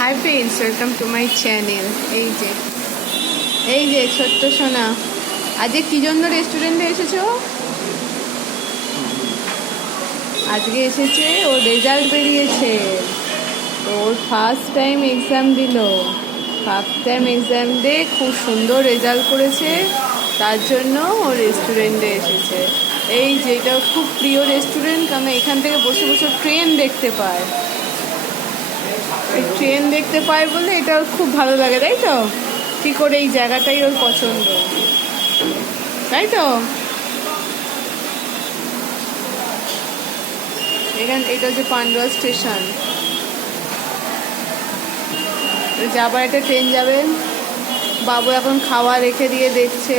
Hi friends, welcome to my channel. এই যে এই যে ছোট্ট সোনা। আজকে কি জন্য রেস্টুরেন্টে এসেছ? আজকে এসেছে ওর রেজাল্ট বেরিয়েছে। ওর ফার্স্ট টাইম এক্সাম দিল। ফার্স্ট টাইম এক্সাম দিয়ে খুব সুন্দর রেজাল্ট করেছে। তার জন্য ও রেস্টুরেন্টে এসেছে। এই যে, এটা খুব প্রিয় রেস্টুরেন্ট, কারণ এখান থেকে বসে বসে ট্রেন দেখতে পায়। ট্রেন দেখতে পায় বলে এটা খুব ভালো লাগে, তাই তো? কি করে এই জায়গাটাই ওর পছন্দ? তাই তো? এখান, এটা হচ্ছে পান্ডুয়া স্টেশন। যাবার একটা ট্রেন যাবে। বাবু এখন খাওয়া রেখে দিয়ে দেখছে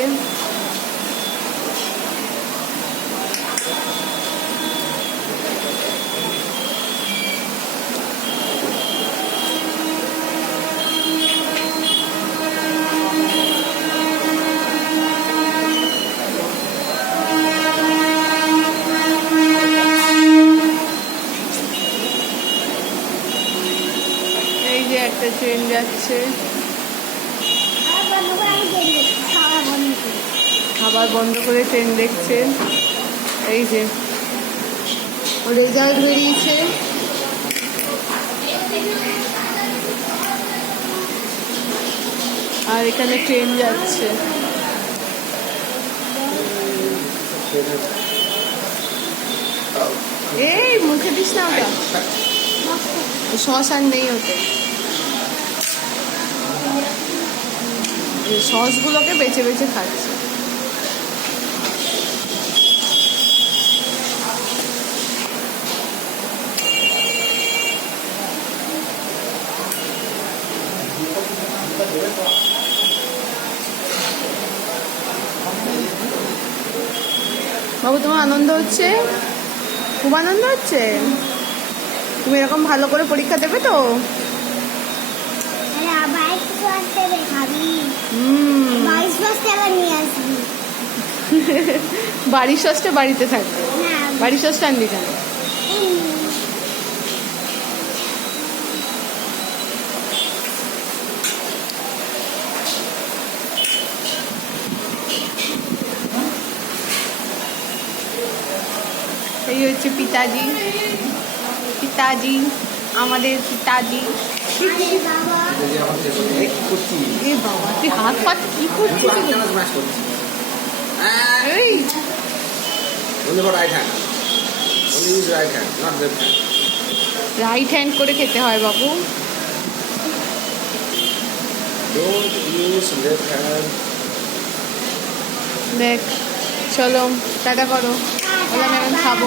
এই যে একটা ট্রেন যাচ্ছে। খাবার বন্ধ করে ট্রেন দেখছে এই যে। রেজাল্ট বেরিয়েছে। আর এখানে ট্রেন যাচ্ছে। এই মুখে দিস না ওটা। শ্মশান নেই ওতে। সসগুলোকে বেছে বেছে খাচ্ছে। বাবু, তোমার আনন্দ হচ্ছে? খুব আনন্দ হচ্ছে? তুমি এরকম ভালো করে পরীক্ষা দেবে তো? হুম বাড়ির সসটা বাড়িতে থাকবে বাড়ির সসটা আনবি কেন? এই হচ্ছে পিতাজি। পিতাজি আমাদের পিতাজি। এ বাবা তুই হাত পাত কি করছিস? এগুলো? Only for right hand. Only use right hand, not left hand. Right hand করে খেতে হয় বাবু Don't use left hand. দেখ চলো টাটা করো ওলা আমি খাব